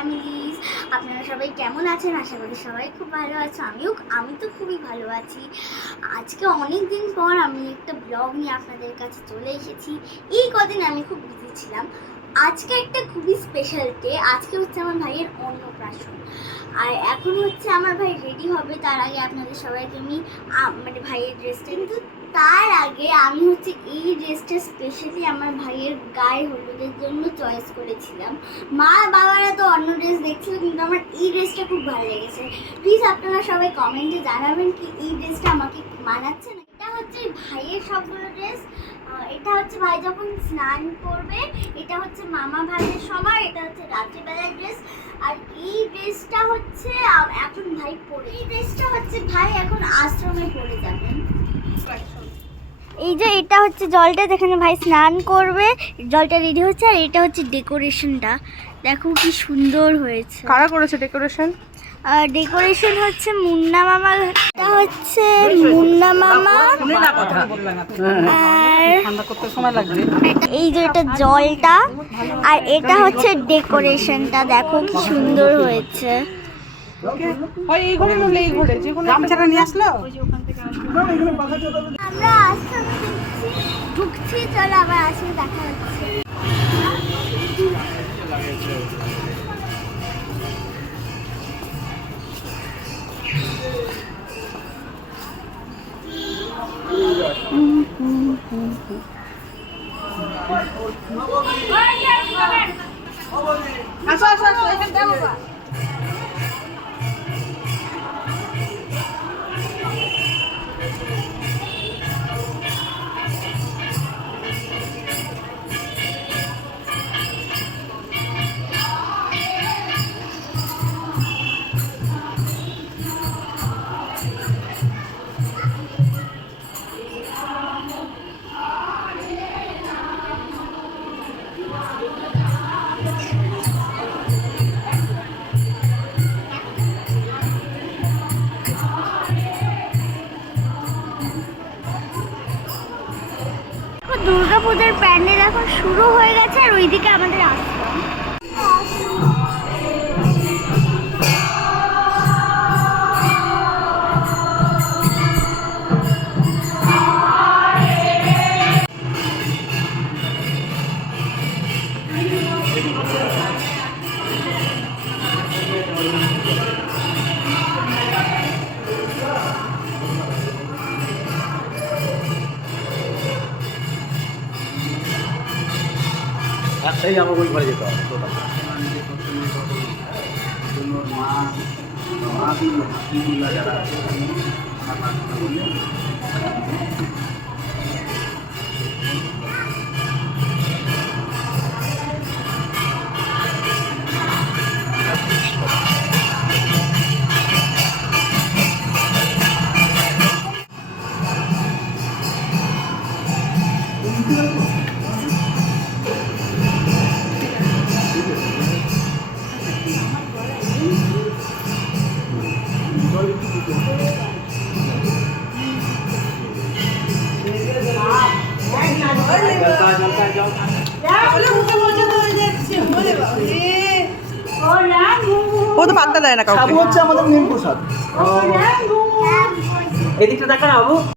Families. আপনারা সবাই কেমন আছেন? আশা করি সবাই খুব ভালো আছে। আমি তো খুবই ভালো আছি। আজকে অনেক দিন পর আমি একটা ব্লগ নিয়ে আপনাদের কাছে চলে এসেছি। এই কদিন আমি খুব বিজি ছিলাম। আজকে একটা খুবই স্পেশাল ডে। আজকে হচ্ছে আমার ভাইয়ের অন্নপ্রাশন, আর এখন হচ্ছে আমার ভাই রেডি হবে। তার আগে আপনাদের সবাইকে আমি মানে ভাইয়ের ড্রেসটা, কিন্তু তার আগে আমি হচ্ছে এই ড্রেসটা স্পেশালি আমার ভাইয়ের গায়ে হলুদের জন্য চয়েস করেছিলাম। মা বাবারা তো অন্য ড্রেস দেখছিল, কিন্তু আমার এই ড্রেসটা খুব ভালো লেগেছে। প্লিজ আপনারা সবাই কমেন্টে জানাবেন কি এই ড্রেসটা আমাকে মানাচ্ছে না। এটা হচ্ছে ভাইয়ের সবগুলো ড্রেস। এটা হচ্ছে ভাই যখন স্নান করবে, এটা হচ্ছে মামা ভাইয়ের সময়, এটা হচ্ছে রাত্রিবেলার ড্রেস। আর এই ড্রেসটা হচ্ছে এখন ভাই পরে, এই ড্রেসটা হচ্ছে ভাই এখন আশ্রমে পরে যাবেন। এই যে এটা হচ্ছে জলটা যেখানে ভাই স্নান করবে, জলটা রেডি হচ্ছে। আর এটা হচ্ছে ডেকোরেশনটা, দেখো কি সুন্দর হয়েছে। কারা করেছে ডেকোরেশন? ডেকোরেশন হচ্ছে মুন্না মামা। এটা হচ্ছে মুন্না মামা। আর এই যে এটা জলটা, আর এটা হচ্ছে ডেকোরেশনটা, দেখো কি সুন্দর হয়েছে। আমরা আশ্রমে ঢুকছি, চলো আবার আশ্রমে দেখা হচ্ছে। আসো আসো আসো, এখানে দাও বাবা। দুর্গাপূজার প্যান্ডেল এখন শুরু হয়ে গেছে, আর ওইদিকে আমাদের আশ্রম। একটাই আমার ওই ঘরে যেতে হবে। যারা ও তো পাত্তা দেয় না কাউকে। হচ্ছে আমাদের মেন প্রসাদ। এদিকটা দেখা না বাবু।